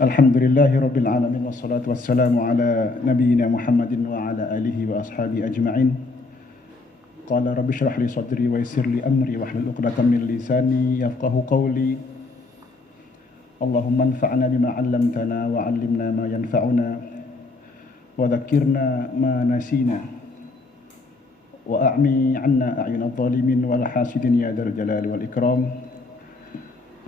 Alhamdulillahi Rabbil Alamin wassalatu wassalamu ala nabiyyina Muhammadin wa ala alihi wa ashabi ajma'in. Qala rabbi shrah li sadri wa yassir li amri wahlul 'uqdatam min lisani yafqahu qawli. Allahumma anfa'na bima 'allamtana wa 'allimna ma yanfa'una wa dhakkirna ma nasina wa a'mi 'anna a'yunadh dhalimin wal hasidin ya dzal jalali wal ikram.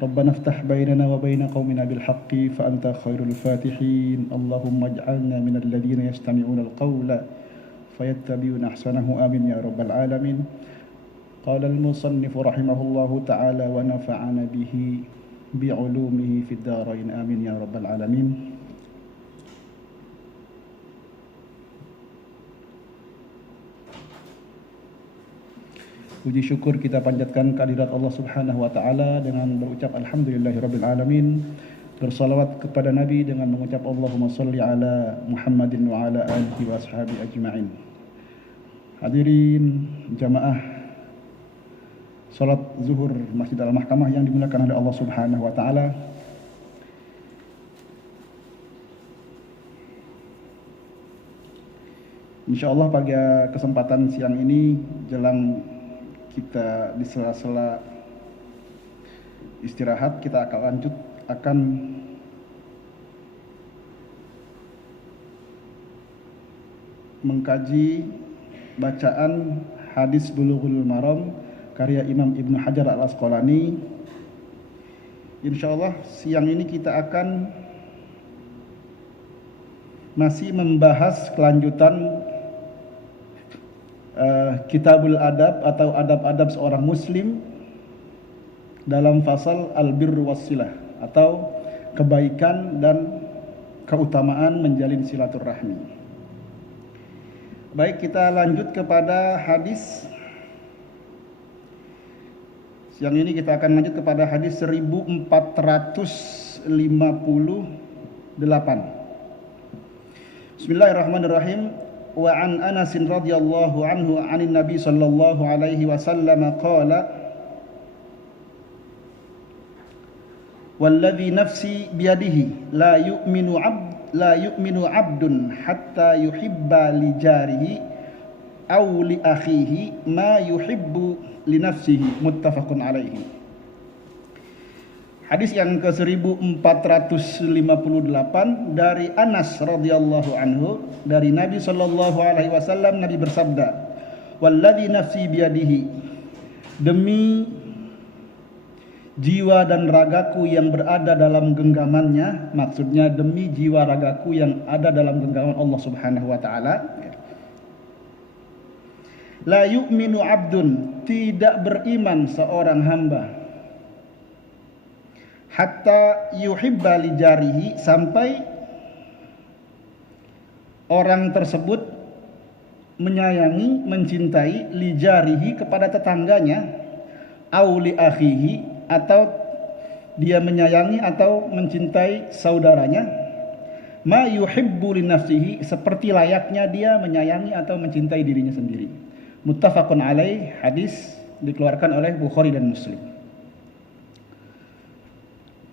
ربنا افتح بيننا وبين قومنا بالحق فأنت خير الفاتحين اللهم اجعلنا من الذين يستمعون القول فيتبعون أحسنه آمين يا رب العالمين. قال المصنف رحمه الله تعالى ونفعنا به بعلومه في الدارين آمين يا رب العالمين. Puji syukur kita panjatkan kehadirat Allah Subhanahu wa taala dengan berucap alhamdulillahirabbil alamin. Bersalawat kepada Nabi dengan mengucap Allahumma shalli ala Muhammadin wa ala alihi wa ashabi ajma'in. Hadirin jamaah salat zuhur Masjid Al-Mahkamah yang dimuliakan oleh Allah Subhanahu wa taala. Insyaallah pada kesempatan siang ini jelang kita di sela-sela istirahat kita akan mengkaji bacaan hadis Bulughul Maram karya Imam Ibnu Hajar Al-Asqalani. Insyaallah siang ini kita akan masih membahas kelanjutan Kitabul Adab atau adab-adab seorang muslim dalam fasal al-birr was-silah atau kebaikan dan keutamaan menjalin silaturahmi. Baik, kita lanjut kepada hadis. Siang ini kita akan lanjut kepada hadis 1458. Bismillahirrahmanirrahim. Wa an Anas radhiyallahu anhu 'anin Nabi sallallahu alaihi wasallam qala Walladhi nafsi biyadihi la yu'minu 'abdun hatta yuhibba li jarihi aw li akhihi ma yuhibbu li nafsihi muttafaqun alaihi. Hadis yang ke-1458 dari Anas radhiyallahu anhu dari Nabi sallallahu alaihi wasallam. Nabi bersabda, "Walladzi nafsi biyadihi, demi jiwa dan ragaku yang berada dalam genggamannya," maksudnya demi jiwa ragaku yang ada dalam genggaman Allah Subhanahu wa taala. La yu'minu 'abdun, tidak beriman seorang hamba, hatta yuhibba li jarihi, sampai orang tersebut menyayangi, mencintai li jarihi kepada tetangganya, au li akhihi, atau dia menyayangi atau mencintai saudaranya, ma yuhibbu li nafsihi, seperti layaknya dia menyayangi atau mencintai dirinya sendiri. Muttafaqun alaih, hadis dikeluarkan oleh Bukhari dan Muslim.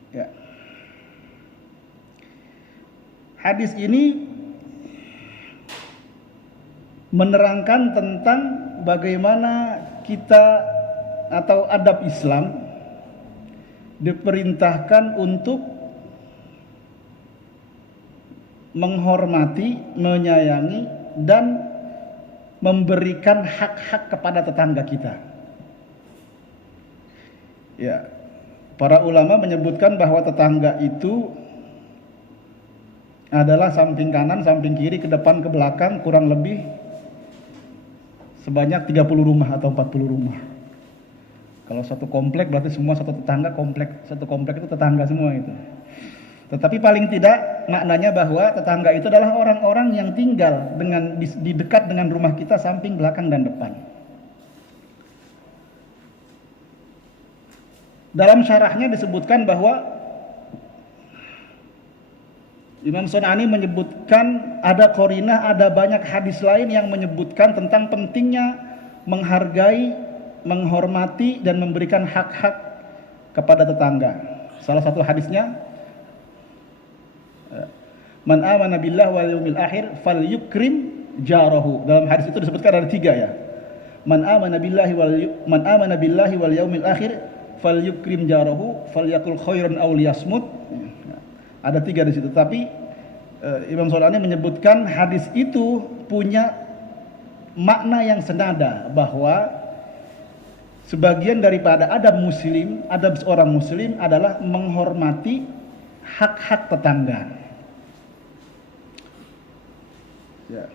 Ya. Hadis ini menerangkan tentang bagaimana kita atau adab Islam diperintahkan untuk menghormati, menyayangi, dan memberikan hak-hak kepada tetangga kita. Ya. Para ulama menyebutkan bahwa tetangga itu adalah samping kanan, samping kiri, ke depan, ke belakang, kurang lebih sebanyak 30 rumah atau 40 rumah. Kalau satu komplek berarti semua satu tetangga komplek, satu komplek itu tetangga semua itu. Tetapi paling tidak maknanya bahwa tetangga itu adalah orang-orang yang tinggal di dekat dengan rumah kita, samping, belakang, dan depan. Dalam syarahnya disebutkan bahwa Imam Sunani menyebutkan ada qarinah, ada banyak hadis lain yang menyebutkan tentang pentingnya menghargai, menghormati, dan memberikan hak-hak kepada tetangga. Salah satu hadisnya Man amana billahi wal yaumil akhir falyukrim jarahu. Dalam hadis itu disebutkan ada 3 ya. Man amana billahi wal yaumil akhir falyukrim jarahu falyakul khairan aw liyasmut. Ada 3 di situ. Tapi Imam Sholani menyebutkan hadis itu punya makna yang senada, bahwa sebagian daripada adab seorang muslim adalah menghormati hak-hak tetangga. Ya.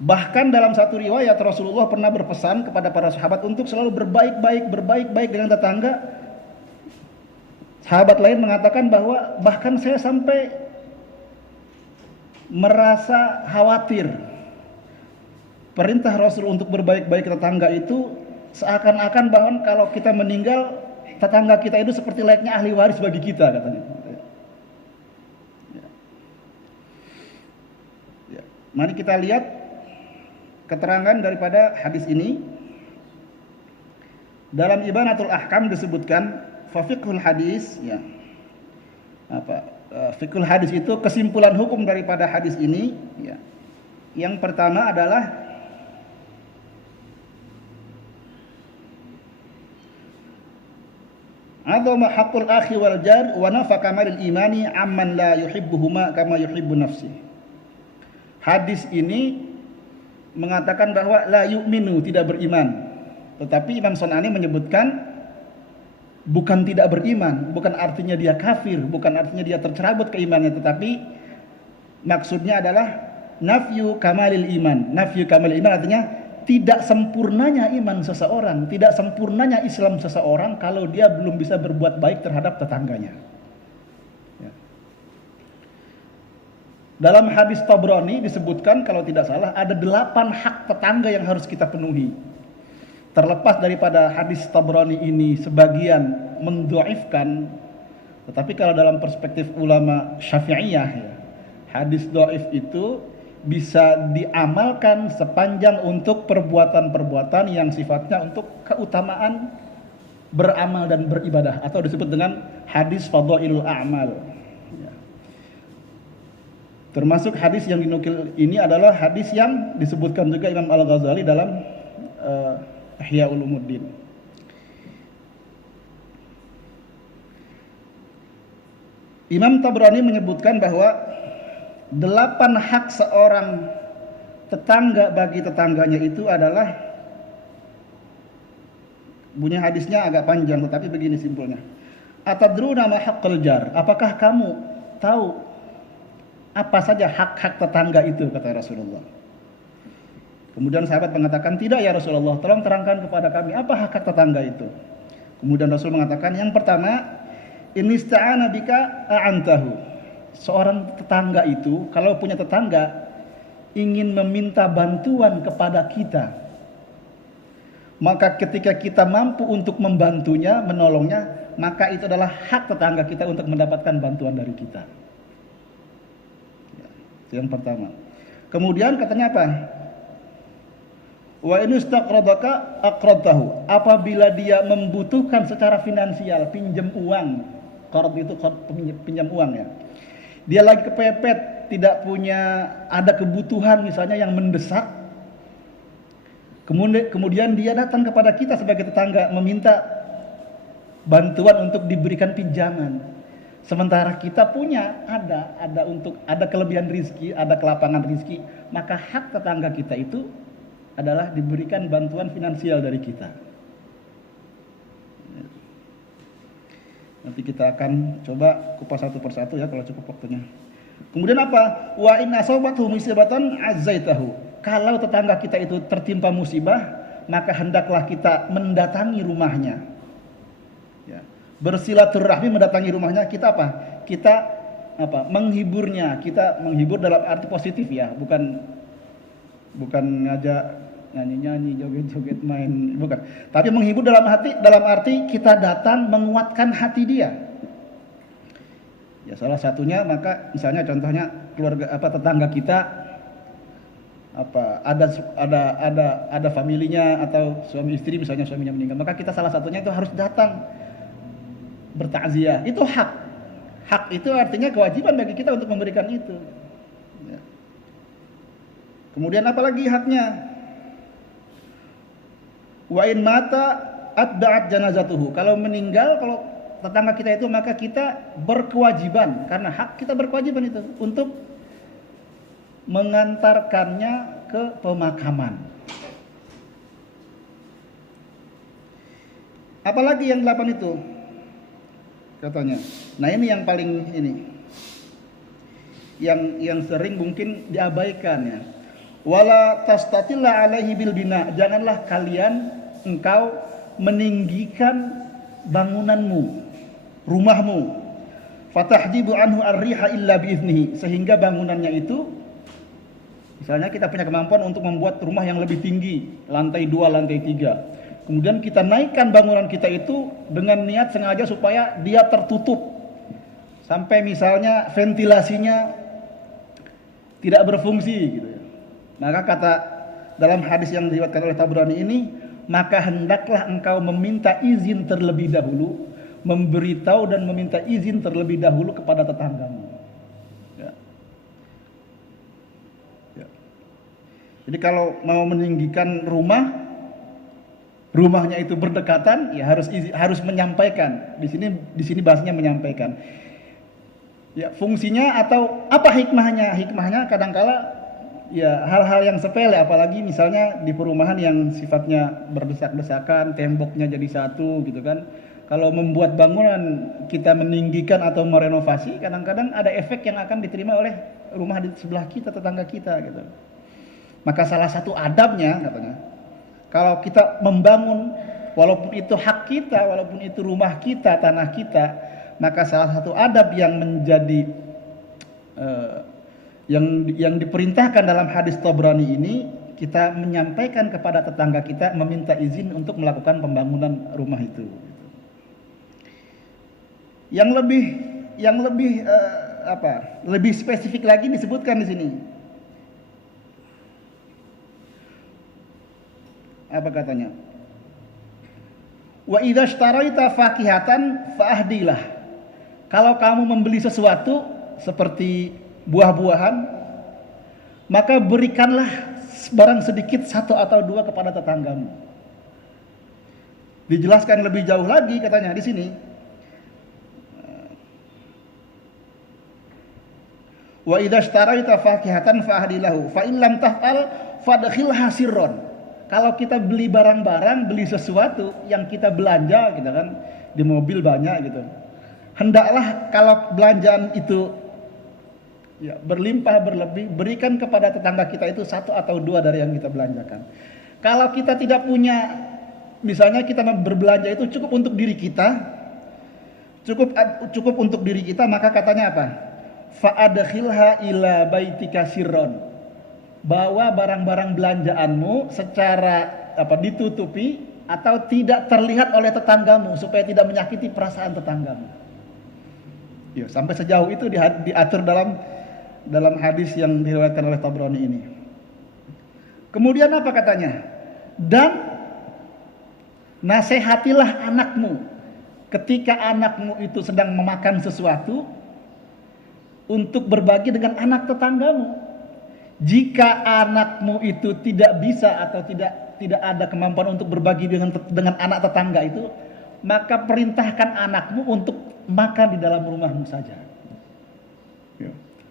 Bahkan dalam satu riwayat Rasulullah pernah berpesan kepada para sahabat untuk selalu berbaik-baik dengan tetangga. Sahabat lain mengatakan bahwa bahkan saya sampai merasa khawatir. Perintah Rasul untuk berbaik-baik tetangga itu seakan-akan bahwa kalau kita meninggal, tetangga kita itu seperti layaknya ahli waris bagi kita, katanya. Mari kita lihat keterangan daripada hadis ini. Dalam Ibanatul Ahkam disebutkan fafiqhul hadis, ya. Fiqhul hadis itu kesimpulan hukum daripada hadis ini, ya. Yang pertama adalah adama haqqul akhi wal jar wa nafa kamalil imani amman la yuhibbuhuma kama yuhibbu nafsi. Hadis ini mengatakan bahwa la yu'minu, tidak beriman. Tetapi Imam Son'ani menyebutkan bukan tidak beriman, bukan artinya dia kafir, bukan artinya dia tercerabut keimanannya, tetapi maksudnya adalah nafyu kamalil iman. Nafyu kamalil iman artinya tidak sempurnanya iman seseorang, tidak sempurnanya Islam seseorang kalau dia belum bisa berbuat baik terhadap tetangganya. Dalam hadis Tabrani disebutkan, kalau tidak salah, ada 8 hak tetangga yang harus kita penuhi. Terlepas daripada hadis Tabrani ini sebagian mendhaifkan, tetapi kalau dalam perspektif ulama Syafi'iyah, ya, hadis dhaif itu bisa diamalkan sepanjang untuk perbuatan-perbuatan yang sifatnya untuk keutamaan beramal dan beribadah, atau disebut dengan hadis fadhailul a'mal. Termasuk hadis yang dinukil ini adalah hadis yang disebutkan juga Imam Al-Ghazali dalam Ihya Ulumuddin. Imam Tabrani menyebutkan bahwa 8 hak seorang tetangga bagi tetangganya itu adalah, bunyi hadisnya agak panjang tetapi begini simpulnya. Atadruna ma haqqul jar? Apakah kamu tahu apa saja hak-hak tetangga itu, kata Rasulullah. Kemudian sahabat mengatakan, tidak ya Rasulullah, tolong terangkan kepada kami apa hak-hak tetangga itu. Kemudian Rasul mengatakan, yang pertama, in ista'ana bika a'antahu. Seorang tetangga itu, kalau punya tetangga ingin meminta bantuan kepada kita, maka ketika kita mampu untuk membantunya, menolongnya, maka itu adalah hak tetangga kita untuk mendapatkan bantuan dari kita. Yang pertama. Kemudian katanya apa? Wa in istaqradaka aqradtahu. Apabila dia membutuhkan secara finansial, pinjam uang. Qard itu pinjam uang, ya. Dia lagi kepepet, tidak punya, ada kebutuhan misalnya yang mendesak. Kemudian dia datang kepada kita sebagai tetangga meminta bantuan untuk diberikan pinjaman. Sementara kita punya, ada kelebihan rizki, ada kelapangan rizki, maka hak tetangga kita itu adalah diberikan bantuan finansial dari kita. Nanti kita akan coba kupas satu persatu ya kalau cukup waktunya. Kemudian apa? Wa in asabathu musibatan azzaitahu. Kalau tetangga kita itu tertimpa musibah, maka hendaklah kita mendatangi rumahnya. Bersilaturahmi, mendatangi rumahnya, kita apa? Kita menghiburnya. Kita menghibur dalam arti positif, ya, bukan ngajak nyanyi-nyanyi, joget-joget, main, bukan. Tapi menghibur dalam arti kita datang menguatkan hati dia. Ya, salah satunya maka misalnya contohnya keluarga tetangga kita ada familinya atau suami istri misalnya suaminya meninggal, maka kita salah satunya itu harus datang bertakziah. Itu hak. Hak itu artinya kewajiban bagi kita untuk memberikan itu. Ya. Kemudian apalagi haknya? Wa in mata atba'at janazatuhu. Kalau meninggal, kalau tetangga kita itu, maka kita berkewajiban, karena hak kita berkewajiban itu untuk mengantarkannya ke pemakaman. Apalagi yang 8 itu katanya. Nah, ini yang paling ini yang sering mungkin diabaikan ya. Wala tastatilla alaihi bil bina. Janganlah engkau meninggikan bangunanmu, rumahmu. Fatahjibu anhu ar-riha illa biiznihi, sehingga bangunannya itu, misalnya kita punya kemampuan untuk membuat rumah yang lebih tinggi, lantai 2, lantai 3. Kemudian kita naikkan bangunan kita itu dengan niat sengaja supaya dia tertutup. Sampai misalnya ventilasinya tidak berfungsi gitu ya. Maka kata dalam hadis yang diriwayatkan oleh Tabrani ini, maka hendaklah engkau meminta izin terlebih dahulu, memberitahu dan meminta izin terlebih dahulu kepada tetanggamu. Ya. Ya. Jadi kalau mau meninggikan rumahnya itu berdekatan, ya harus menyampaikan. Di sini bahasanya menyampaikan. Ya, fungsinya atau apa hikmahnya? Hikmahnya kadangkala ya hal-hal yang sepele, apalagi misalnya di perumahan yang sifatnya berdesak-desakan, temboknya jadi satu gitu kan. Kalau membuat bangunan kita meninggikan atau merenovasi, kadang-kadang ada efek yang akan diterima oleh rumah di sebelah kita, tetangga kita gitu. Maka salah satu adabnya katanya, kalau kita membangun, walaupun itu hak kita, walaupun itu rumah kita, tanah kita, maka salah satu adab yang menjadi yang diperintahkan dalam hadis Tabrani ini, kita menyampaikan kepada tetangga kita, meminta izin untuk melakukan pembangunan rumah itu. Yang lebih spesifik lagi disebutkan di sini. Apa katanya? Wa idza ishtaraita fakihatan fa'ahdilah. Kalau kamu membeli sesuatu seperti buah-buahan, maka berikanlah barang sedikit 1 atau 2 kepada tetanggamu. Dijelaskan lebih jauh lagi katanya di sini. Wa idza ishtaraita fakihatan fa'ahdilahu fa in lam taf'al fadkhilha sirron. Kalau kita beli barang-barang, beli sesuatu yang kita belanja gitu kan, di mobil banyak gitu. Hendaklah kalau belanjaan itu ya berlimpah berlebih, berikan kepada tetangga kita itu 1 atau 2 dari yang kita belanjakan. Kalau kita tidak punya, misalnya kita berbelanja itu cukup untuk diri kita, cukup untuk diri kita, maka katanya apa? Fa'adkhilha ila baitika sirron. Bawa barang-barang belanjaanmu secara ditutupi atau tidak terlihat oleh tetanggamu, supaya tidak menyakiti perasaan tetanggamu. Ya, sampai sejauh itu diatur dalam hadis yang diriwayatkan oleh Tabrani ini. Kemudian apa katanya? Dan nasihatilah anakmu ketika anakmu itu sedang memakan sesuatu, untuk berbagi dengan anak tetanggamu. Jika anakmu itu tidak bisa atau tidak ada kemampuan untuk berbagi dengan anak tetangga itu, maka perintahkan anakmu untuk makan di dalam rumahmu saja.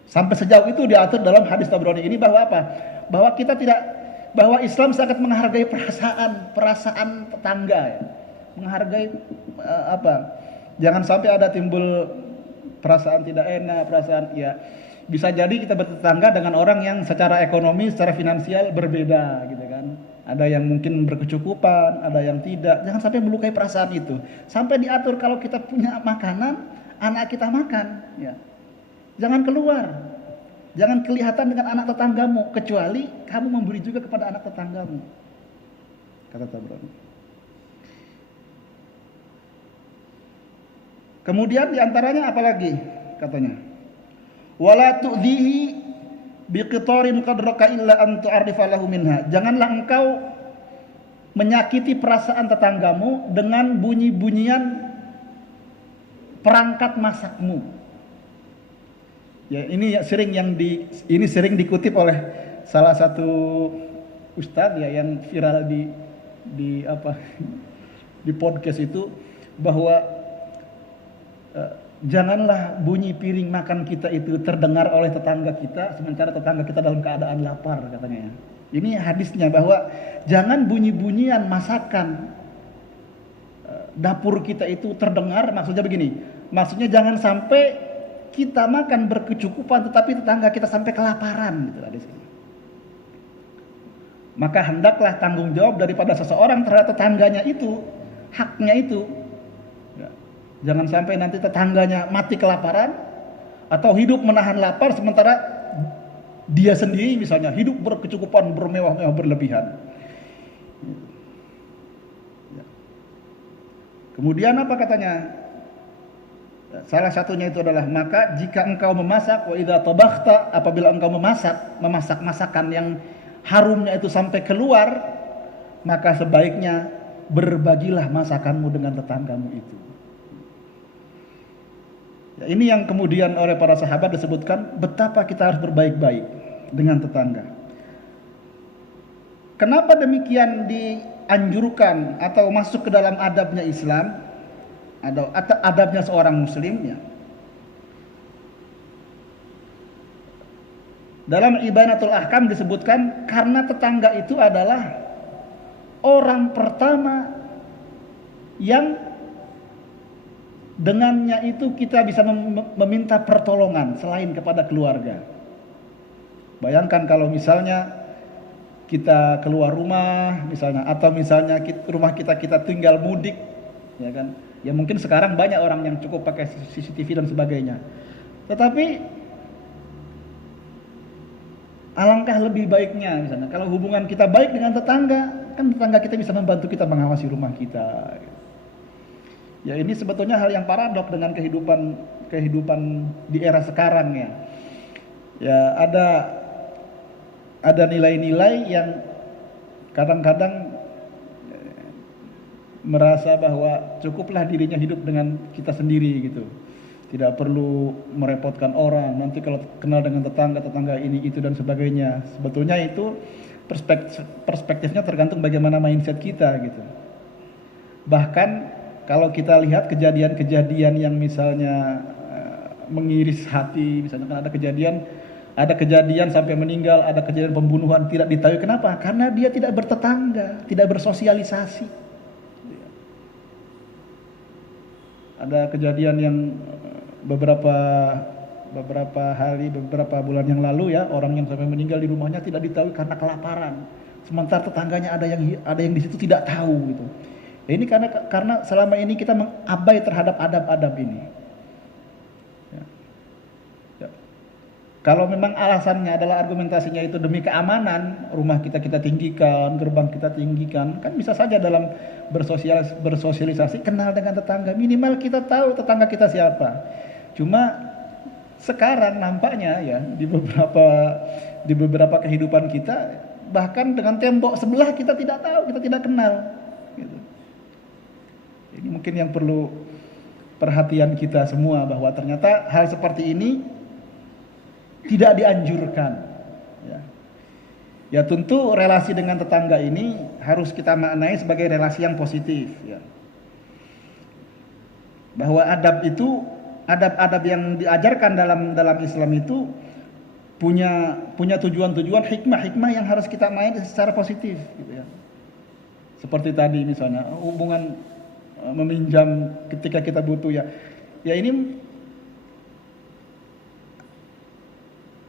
Sampai sejauh itu diatur dalam hadis Tabrani ini, bahwa apa? Bahwa Islam sangat menghargai perasaan tetangga ya. Menghargai jangan sampai ada timbul perasaan tidak enak, bisa jadi kita bertetangga dengan orang yang secara ekonomi, secara finansial berbeda gitu kan. Ada yang mungkin berkecukupan, ada yang tidak. Jangan sampai melukai perasaan itu. Sampai diatur kalau kita punya makanan, anak kita makan ya. Jangan keluar. Jangan kelihatan dengan anak tetanggamu, kecuali kamu memberi juga kepada anak tetanggamu. Kata Tabrani. Kemudian diantaranya apalagi katanya? Wala tu'dhihi biqitarin qadraka illa an tu'arrifa lahu minha. Janganlah engkau menyakiti perasaan tetanggamu dengan bunyi-bunyian perangkat masakmu. Ya, ini sering dikutip oleh salah satu ustadz ya yang viral di apa di podcast itu, bahwa janganlah bunyi piring makan kita itu terdengar oleh tetangga kita sementara tetangga kita dalam keadaan lapar, katanya. Ini hadisnya, bahwa jangan bunyi-bunyian masakan dapur kita itu terdengar. Maksudnya begini, maksudnya jangan sampai kita makan berkecukupan tetapi tetangga kita sampai kelaparan, gitu hadis ini. Maka hendaklah tanggung jawab daripada seseorang terhadap tetangganya itu, haknya itu. Ya. Jangan sampai nanti tetangganya mati kelaparan atau hidup menahan lapar sementara dia sendiri misalnya hidup berkecukupan, bermewah-mewah, berlebihan. Ya. Kemudian apa katanya? Salah satunya itu adalah, maka jika engkau memasak, wa idza tabakhta, apabila engkau memasak masakan yang harumnya itu sampai keluar, maka sebaiknya berbagilah masakanmu dengan tetanggamu itu. Ya, ini yang kemudian oleh para sahabat disebutkan betapa kita harus berbaik-baik dengan tetangga. Kenapa demikian dianjurkan atau masuk ke dalam adabnya Islam? Atau adabnya seorang muslim ya. Dalam Ibanatul Ahkam disebutkan karena tetangga itu adalah orang pertama yang dengannya itu kita bisa meminta pertolongan selain kepada keluarga. Bayangkan kalau misalnya kita keluar rumah misalnya, atau misalnya rumah kita tinggal mudik, ya kan? Ya mungkin sekarang banyak orang yang cukup pakai CCTV dan sebagainya. Tetapi alangkah lebih baiknya misalnya kalau hubungan kita baik dengan tetangga, kan tetangga kita bisa membantu kita mengawasi rumah kita. Ya ini sebetulnya hal yang paradok dengan kehidupan di era sekarang ya. Ya ada nilai-nilai yang kadang-kadang merasa bahwa cukuplah dirinya hidup dengan kita sendiri gitu. Tidak perlu merepotkan orang, nanti kalau kenal dengan tetangga ini itu dan sebagainya. Sebetulnya itu perspektifnya tergantung bagaimana mindset kita gitu. Bahkan kalau kita lihat kejadian-kejadian yang misalnya mengiris hati, misalnya kan ada kejadian sampai meninggal, ada kejadian pembunuhan tidak diketahui kenapa? Karena dia tidak bertetangga, tidak bersosialisasi. Ada kejadian yang beberapa bulan yang lalu ya, orang yang sampai meninggal di rumahnya tidak diketahui karena kelaparan. Sementara tetangganya ada yang di situ tidak tahu gitu. Ya, ini karena selama ini kita mengabai terhadap adab-adab ini. Ya. Ya. Kalau memang alasannya adalah argumentasinya itu demi keamanan, rumah kita tinggikan, gerbang kita tinggikan, kan bisa saja dalam bersosialisasi kenal dengan tetangga, minimal kita tahu tetangga kita siapa. Cuma sekarang nampaknya ya di beberapa kehidupan kita, bahkan dengan tembok sebelah kita tidak tahu, kita tidak kenal gitu. Ini mungkin yang perlu perhatian kita semua, bahwa ternyata hal seperti ini tidak dianjurkan ya. Ya tentu relasi dengan tetangga ini harus kita maknai sebagai relasi yang positif ya. Bahwa adab yang diajarkan dalam Islam itu punya tujuan-tujuan, hikmah yang harus kita maknai secara positif gitu ya. Seperti tadi misalnya hubungan meminjam ketika kita butuh ya. Ya ini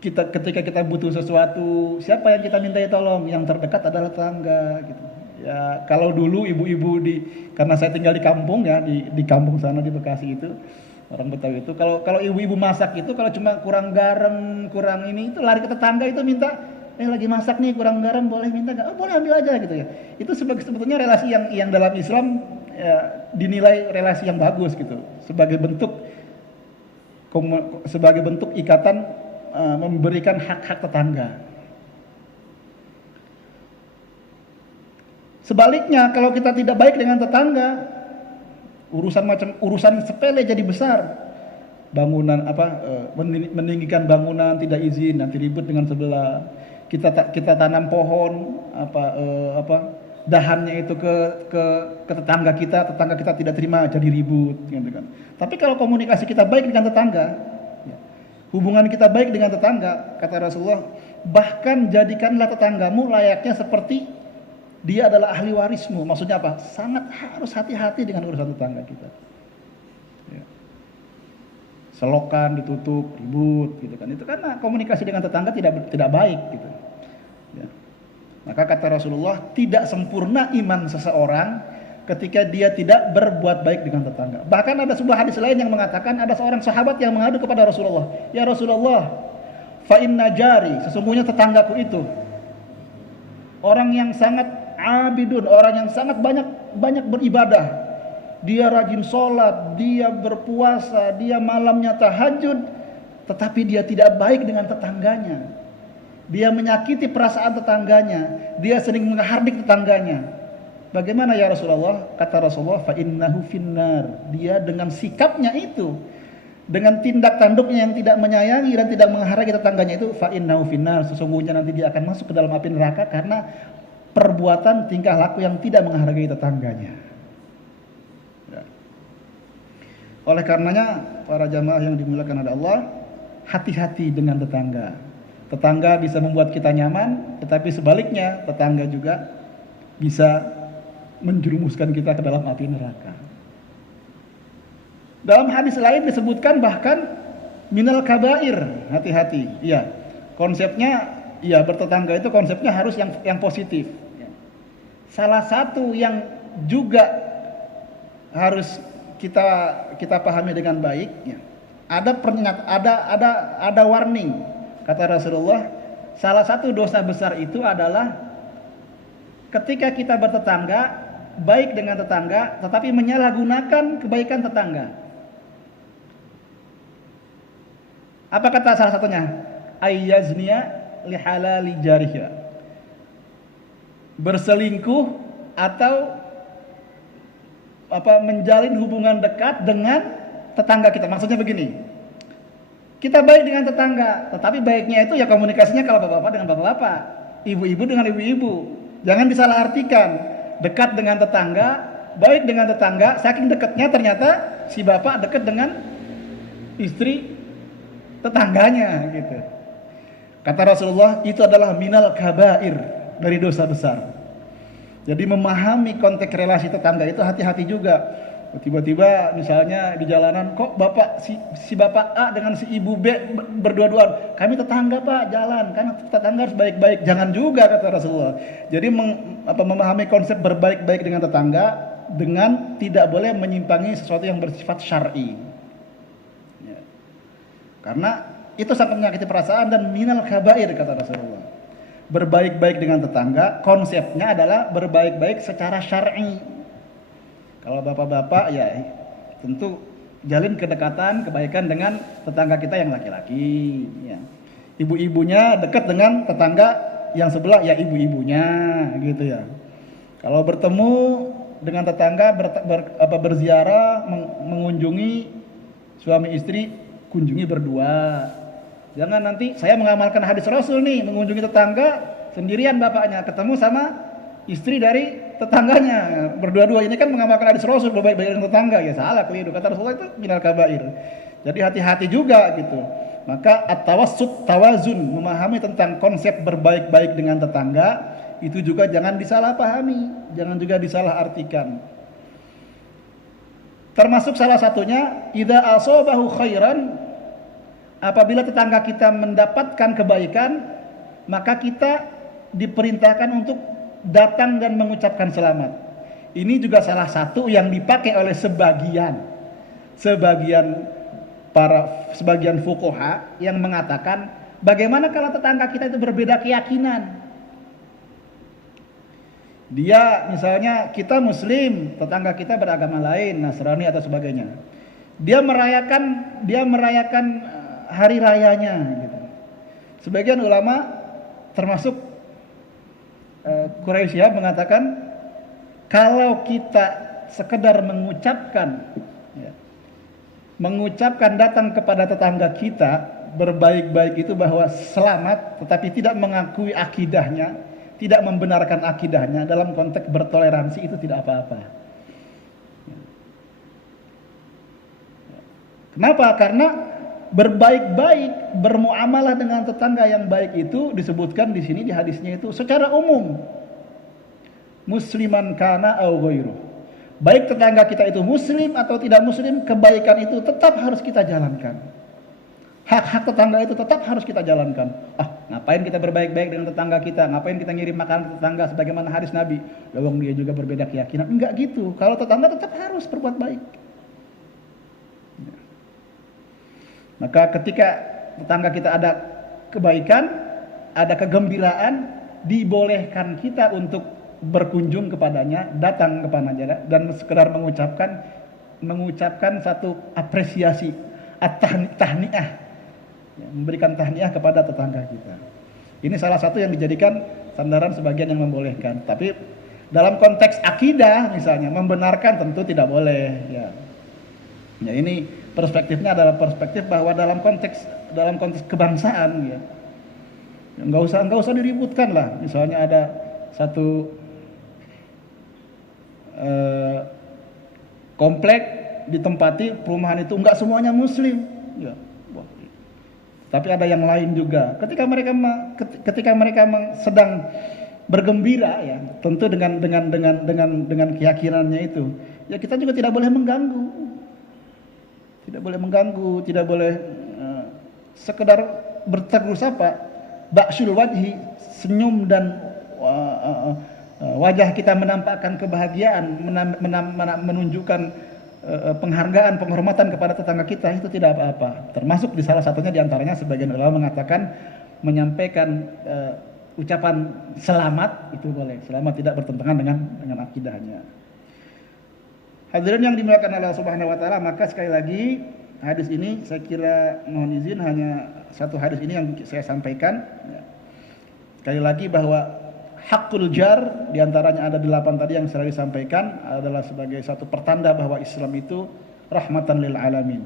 ketika kita butuh sesuatu, siapa yang kita mintai tolong? Yang terdekat adalah tetangga gitu. Ya, kalau dulu ibu-ibu karena saya tinggal di kampung ya, di kampung sana di Bekasi itu, orang Betawi itu, kalau ibu-ibu masak itu kalau cuma kurang garam, kurang ini itu lari ke tetangga itu minta, lagi masak nih kurang garam, boleh minta enggak? Oh, boleh ambil aja gitu ya. Itu sebetulnya relasi yang dalam Islam ya, dinilai relasi yang bagus gitu, sebagai bentuk ikatan, memberikan hak-hak tetangga. Sebaliknya kalau kita tidak baik dengan tetangga, urusan sepele jadi besar. bangunan meninggikan bangunan tidak izin, nanti ribut dengan sebelah. Kita tanam pohon dahannya itu ke tetangga kita tidak terima, jadi ribut gitu kan. Tapi kalau komunikasi kita baik dengan tetangga, ya, hubungan kita baik dengan tetangga, kata Rasulullah, bahkan jadikanlah tetanggamu layaknya seperti dia adalah ahli warismu. Maksudnya apa? Sangat harus hati-hati dengan urusan tetangga kita. Ya. Selokan ditutup, ribut gitu kan. Itu karena komunikasi dengan tetangga tidak baik gitu. Ya. Maka kata Rasulullah, tidak sempurna iman seseorang ketika dia tidak berbuat baik dengan tetangga. Bahkan ada sebuah hadis lain yang mengatakan, ada seorang sahabat yang mengadu kepada Rasulullah, "Ya Rasulullah, fa inna jari, sesungguhnya tetanggaku itu orang yang sangat abidun, orang yang sangat banyak beribadah. Dia rajin sholat, dia berpuasa, dia malamnya tahajud, tetapi dia tidak baik dengan tetangganya. Dia menyakiti perasaan tetangganya, dia sering menghardik tetangganya. Bagaimana ya Rasulullah?" Kata Rasulullah, "Fa innahu finnar." Dia dengan sikapnya itu, dengan tindak tanduknya yang tidak menyayangi dan tidak menghargai tetangganya itu, fa innahu finnar, sesungguhnya nanti dia akan masuk ke dalam api neraka karena perbuatan tingkah laku yang tidak menghargai tetangganya. Ya. Oleh karenanya, para jamaah yang dimuliakan oleh Allah, hati-hati dengan tetangga. Tetangga bisa membuat kita nyaman, tetapi sebaliknya tetangga juga bisa menjerumuskan kita ke dalam api neraka. Dalam hadis lain disebutkan bahkan minal kabair, hati-hati. Iya, konsepnya, iya, bertetangga itu konsepnya harus yang positif. Salah satu yang juga harus kita pahami dengan baik, ya, ada warning. Kata Rasulullah, salah satu dosa besar itu adalah ketika kita bertetangga baik dengan tetangga, tetapi menyalahgunakan kebaikan tetangga. Apa kata salah satunya? Ayyazniya lihalali jarihya. Berselingkuh atau menjalin hubungan dekat dengan tetangga kita. Maksudnya begini, kita baik dengan tetangga, tetapi baiknya itu ya komunikasinya kalau bapak-bapak dengan bapak-bapak, ibu-ibu dengan ibu-ibu. Jangan disalahartikan. Dekat dengan tetangga, baik dengan tetangga, saking dekatnya ternyata si bapak dekat dengan istri tetangganya gitu. Kata Rasulullah, itu adalah minal kabair, dari dosa besar. Jadi memahami konteks relasi tetangga itu hati-hati juga. Tiba-tiba misalnya di jalanan, kok bapak si bapak A dengan si ibu B berdua-duaan. Kami tetangga Pak, jalan. Kan tetangga harus baik-baik. Jangan juga, kata Rasulullah. Jadi memahami konsep berbaik-baik dengan tetangga dengan tidak boleh menyimpangi sesuatu yang bersifat syar'i. Ya. Karena itu sangat menyakiti perasaan dan minal kabair, kata Rasulullah. Berbaik-baik dengan tetangga, konsepnya adalah berbaik-baik secara syar'i. Kalau bapak-bapak ya tentu jalin kedekatan, kebaikan dengan tetangga kita yang laki-laki. Ya. Ibu-ibunya dekat dengan tetangga yang sebelah, ya ibu-ibunya gitu ya. Kalau bertemu dengan tetangga berziarah, mengunjungi suami istri, kunjungi berdua. Jangan nanti saya mengamalkan hadis Rasul nih, mengunjungi tetangga sendirian bapaknya, ketemu sama istri dari tetangganya, berdua-dua. Ini kan mengamalkan hadis Rasul, berbaik-baik dengan tetangga. Ya salah, keliru. Kata Rasulullah itu minal kabair. Jadi hati-hati juga gitu. Maka at-tawassut, tawazun, memahami tentang konsep berbaik-baik dengan tetangga, itu juga jangan disalahpahami, jangan juga disalahartikan. Termasuk salah satunya, idza asabahu khairan, apabila tetangga kita mendapatkan kebaikan, maka kita diperintahkan untuk datang dan mengucapkan selamat. Ini juga salah satu yang dipakai oleh sebagian fuqaha yang mengatakan, bagaimana kalau tetangga kita itu berbeda keyakinan? Dia misalnya kita muslim, tetangga kita beragama lain, Nasrani atau sebagainya. Dia merayakan hari rayanya gitu. Sebagian ulama termasuk Quraisyah mengatakan, kalau kita sekedar mengucapkan ya, mengucapkan datang kepada tetangga kita berbaik-baik itu bahwa selamat, tetapi tidak mengakui akidahnya, tidak membenarkan akidahnya dalam konteks bertoleransi, itu tidak apa-apa. Kenapa? Karena berbaik-baik, bermuamalah dengan tetangga yang baik itu disebutkan di sini di hadisnya itu secara umum. Musliman kana au ghairuh. Baik tetangga kita itu muslim atau tidak muslim, kebaikan itu tetap harus kita jalankan. Hak-hak tetangga itu tetap harus kita jalankan. Ngapain kita berbaik-baik dengan tetangga kita? Ngapain kita ngirim makanan ke tetangga sebagaimana hadis Nabi? Lawang dia juga berbeda keyakinan. Enggak gitu. Kalau tetangga tetap harus berbuat baik. Maka ketika tetangga kita ada kebaikan, ada kegembiraan, dibolehkan kita untuk berkunjung kepadanya, datang kepadanya dan sekedar mengucapkan satu apresiasi, tahniah, memberikan tahniah kepada tetangga kita. Ini salah satu yang dijadikan sandaran sebagian yang membolehkan. Tapi dalam konteks akidah misalnya membenarkan tentu tidak boleh. Ya ini perspektifnya adalah perspektif bahwa dalam konteks kebangsaan, ya nggak usah diributkan lah. Misalnya ada satu komplek ditempati perumahan itu enggak semuanya muslim, ya. Tapi ada yang lain juga. Ketika mereka sedang bergembira, ya, tentu dengan keyakinannya itu, ya kita juga tidak boleh mengganggu. Tidak boleh sekedar bertegur sapa, ba'syul wajhi, senyum dan wajah kita menampakkan kebahagiaan, menunjukkan penghargaan, penghormatan kepada tetangga kita, itu tidak apa-apa. Termasuk di salah satunya diantaranya sebagian ulama mengatakan menyampaikan ucapan selamat itu boleh, selama tidak bertentangan dengan akidahnya. Hadirin yang dimuliakan Allah Subhanahu wa taala, maka sekali lagi hadis ini saya kira mohon izin hanya satu hadis ini yang saya sampaikan. Sekali lagi bahwa hakul jar diantaranya ada 8 tadi yang selalu disampaikan adalah sebagai satu pertanda bahwa Islam itu rahmatan lil alamin.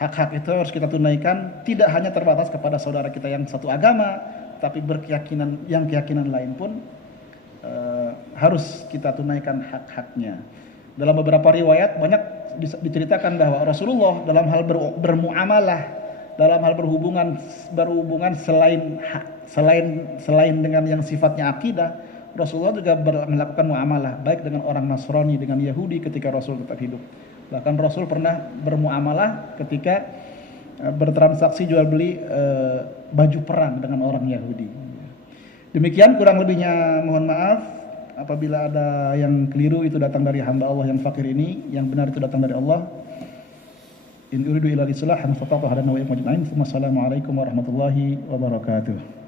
Hak-hak itu harus kita tunaikan, tidak hanya terbatas kepada saudara kita yang satu agama, tapi keyakinan lain pun harus kita tunaikan hak-haknya. Dalam beberapa riwayat banyak diceritakan bahwa Rasulullah dalam hal bermuamalah, dalam hal berhubungan selain dengan yang sifatnya akidah, Rasulullah juga melakukan muamalah baik dengan orang Nasrani, dengan Yahudi ketika Rasul tetap hidup. Bahkan Rasul pernah bermuamalah ketika bertransaksi jual beli baju perang dengan orang Yahudi. Demikian kurang lebihnya, mohon maaf apabila ada yang keliru, itu datang dari hamba Allah yang fakir ini, yang benar itu datang dari Allah. In uridu illa al-islah, an fataqahu hadana wa iyyakum ajma'in. Wassalamualaikum warahmatullahi wabarakatuh.